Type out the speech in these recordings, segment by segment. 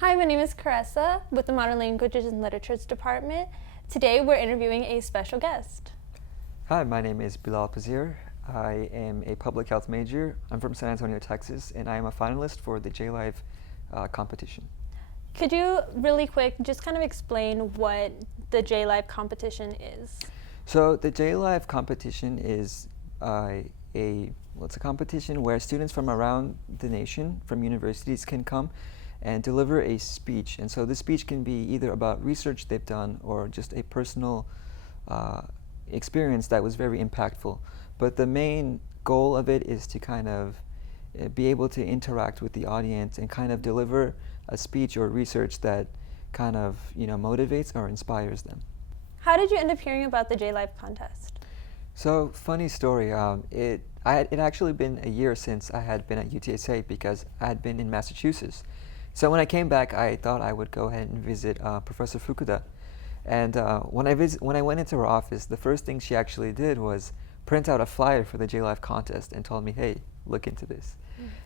Hi, my name is Caressa with the Modern Languages and Literatures Department. Today we're interviewing a special guest. Hi, my name is Bilal Pazir. I am a public health major. I'm from San Antonio, Texas, and I am a finalist for the JLive competition. Could you really quick just kind of explain what the JLive competition is? So the JLive competition is it's a competition where students from around the nation, from universities, can come and deliver a speech. And so this speech can be either about research they've done or just a personal experience that was very impactful. But the main goal of it is to kind of be able to interact with the audience and kind of deliver a speech or research that kind of motivates or inspires them. How did you end up hearing about the JLive contest? So funny story. It had actually been a year since I had been at UTSA because I had been in Massachusetts. So when I came back, I thought I would go ahead and visit Professor Fukuda. And when I went into her office, the first thing she actually did was print out a flyer for the JLive contest and told me, hey, look into this.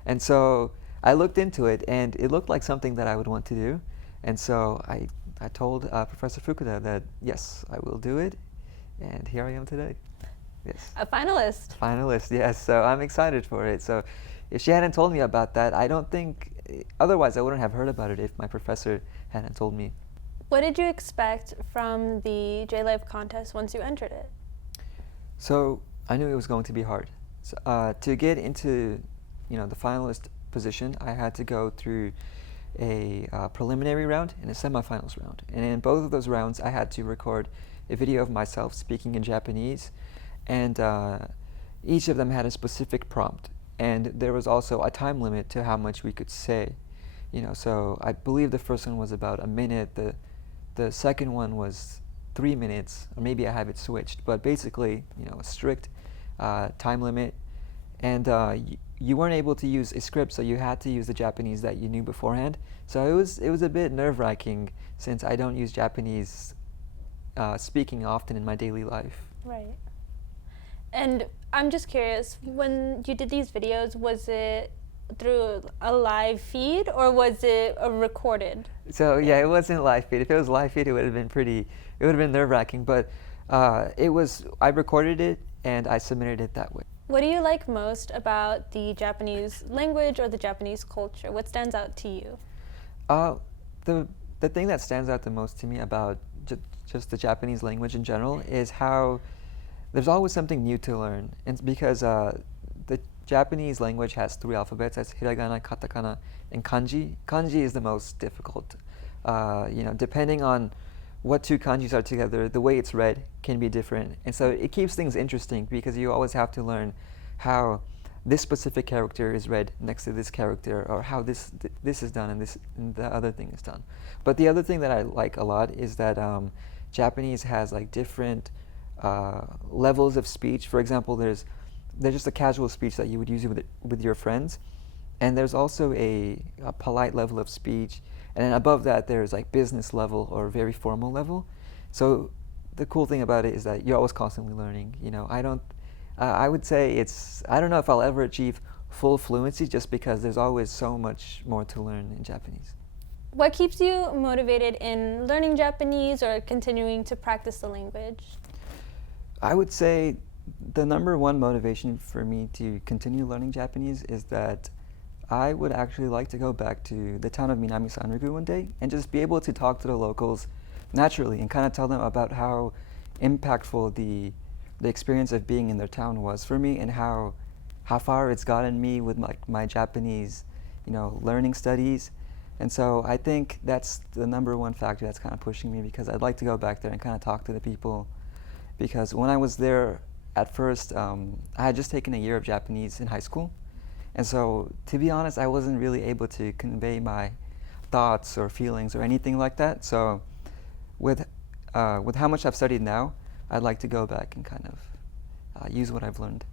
And so I looked into it, and it looked like something that I would want to do. And so I told Professor Fukuda that, yes, I will do it. And here I am today. Yes. A finalist. Finalist, yes. So I'm excited for it. So if she hadn't told me about that, I don't think, otherwise I wouldn't have heard about it if my professor hadn't told me. What did you expect from the JLive contest once you entered it? So I knew it was going to be hard. So, to get into the finalist position, I had to go through a preliminary round and a semifinals round. And in both of those rounds, I had to record a video of myself speaking in Japanese, and each of them had a specific prompt. And there was also a time limit to how much we could say. So I believe the first one was about a minute. The second one was 3 minutes, or maybe I have it switched. But basically, a strict time limit. And you weren't able to use a script, so you had to use the Japanese that you knew beforehand. So it was a bit nerve-wracking since I don't use Japanese speaking often in my daily life. Right. And I'm just curious, when you did these videos, was it through a live feed or was it a recorded? So yeah, it wasn't live feed. If it was live feed, it would have been nerve-wracking. But I recorded it and I submitted it that way. What do you like most about the Japanese language or the Japanese culture? What stands out to you? The thing that stands out the most to me about just the Japanese language in general is how there's always something new to learn. And because the Japanese language has 3 alphabets, that's hiragana, katakana, and kanji. Kanji is the most difficult. Depending on what 2 kanjis are together, the way it's read can be different. And so it keeps things interesting because you always have to learn how this specific character is read next to this character, or how this is done and the other thing is done. But the other thing that I like a lot is that Japanese has like different levels of speech. For example, there's just a casual speech that you would use with your friends, and there's also a polite level of speech, and then above that there's like business level or very formal level. So the cool thing about it is that you're always constantly learning. I would say I don't know if I'll ever achieve full fluency just because there's always so much more to learn in Japanese. What keeps you motivated in learning Japanese or continuing to practice the language? I would say the number one motivation for me to continue learning Japanese is that I would actually like to go back to the town of Minami Sanriku one day and just be able to talk to the locals naturally and kind of tell them about how impactful the experience of being in their town was for me, and how far it's gotten me with my Japanese learning studies. And so I think that's the number one factor that's kind of pushing me, because I'd like to go back there and kind of talk to the people. Because when I was there at first, I had just taken a year of Japanese in high school. And so, to be honest, I wasn't really able to convey my thoughts or feelings or anything like that. So with how much I've studied now, I'd like to go back and kind of use what I've learned.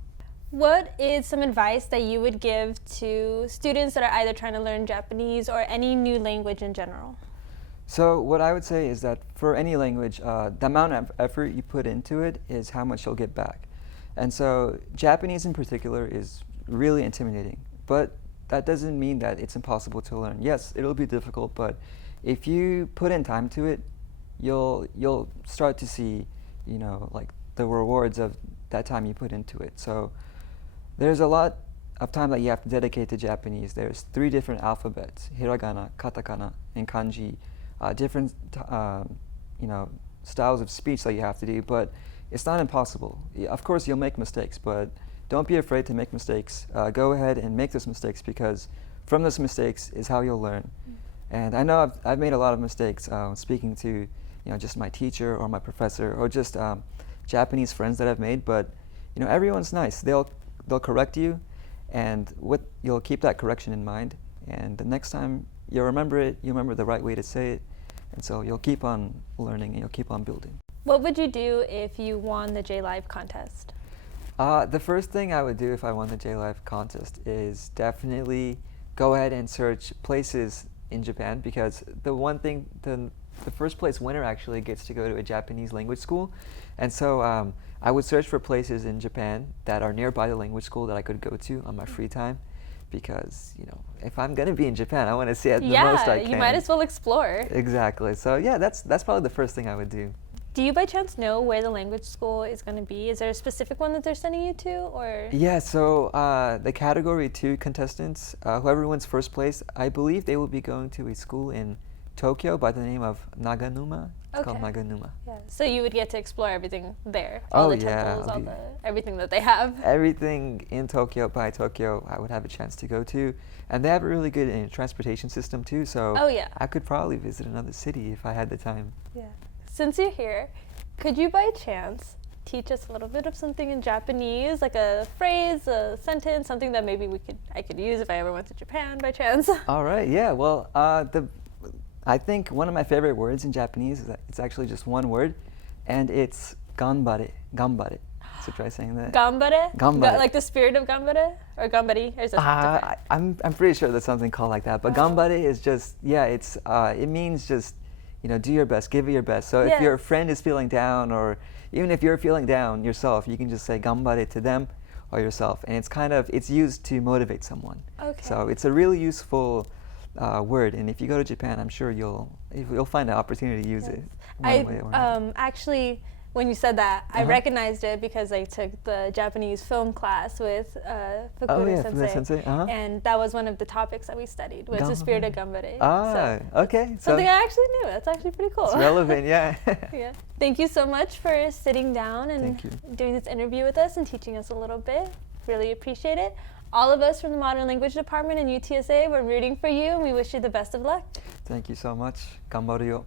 What is some advice that you would give to students that are either trying to learn Japanese or any new language in general? So what I would say is that for any language, the amount of effort you put into it is how much you'll get back. And so Japanese in particular is really intimidating. But that doesn't mean that it's impossible to learn. Yes, it'll be difficult, but if you put in time to it, you'll start to see, you know, like the rewards of that time you put into it. So there's a lot of time that you have to dedicate to Japanese. There's 3 different alphabets: hiragana, katakana, and kanji. Different, you know, styles of speech that you have to do, but it's not impossible. Of course, you'll make mistakes, but don't be afraid to make mistakes. Go ahead and make those mistakes, because from those mistakes is how you'll learn. And I know I've made a lot of mistakes speaking to, you know, just my teacher or my professor or just Japanese friends that I've made. But you know, everyone's nice. They'll correct you, and you'll keep that correction in mind. And the next time you'll remember it, you remember the right way to say it, and so you'll keep on learning and you'll keep on building. What would you do if you won the JLive contest? The first thing I would do if I won the JLive contest is definitely go ahead and search places in Japan, because the first place winner actually gets to go to a Japanese language school. And so I would search for places in Japan that are nearby the language school that I could go to on my free time, because, you know, if I'm going to be in Japan, I want to see it the most I can. Yeah, you might as well explore. Exactly. So yeah, that's probably the first thing I would do. Do you by chance know where the language school is going to be? Is there a specific one that they're sending you to, or? Yeah, so the Category 2 contestants, whoever wins first place, I believe they will be going to a school in Tokyo by the name of Naganuma. It's called Naganuma. Yeah. So you would get to explore everything there, all the temples, everything that they have. Everything in Tokyo, by Tokyo, I would have a chance to go to. And they have a really good transportation system too, so I could probably visit another city if I had the time. Yeah. Since you're here, could you by chance teach us a little bit of something in Japanese, like a phrase, a sentence, something that maybe I could use if I ever went to Japan by chance? All right, yeah. Well, I think one of my favorite words in Japanese is that it's actually just one word, and it's ganbare. Ganbare. So try saying that. Ganbare? Ganbare. Like the spirit of ganbare? Or ganbari? Or is it different? I'm pretty sure there's something called like that. But ganbare is just, it means just, you know, do your best, give it your best. So if your friend is feeling down, or even if you're feeling down yourself, you can just say ganbare to them or yourself. And it's used to motivate someone. Okay. So it's a really useful word, and if you go to Japan, I'm sure you'll find an opportunity to use it. Actually, when you said that, I recognized it because I took the Japanese film class with Fukuro sensei, and that was one of the topics that we studied, was the spirit of ganbare. Okay. Something I actually knew. That's actually pretty cool. It's relevant, yeah. Yeah. Thank you so much for sitting down and doing this interview with us and teaching us a little bit. Really appreciate it. All of us from the Modern Language Department in UTSA, we're rooting for you, and we wish you the best of luck. Thank you so much. Ganbaru yo.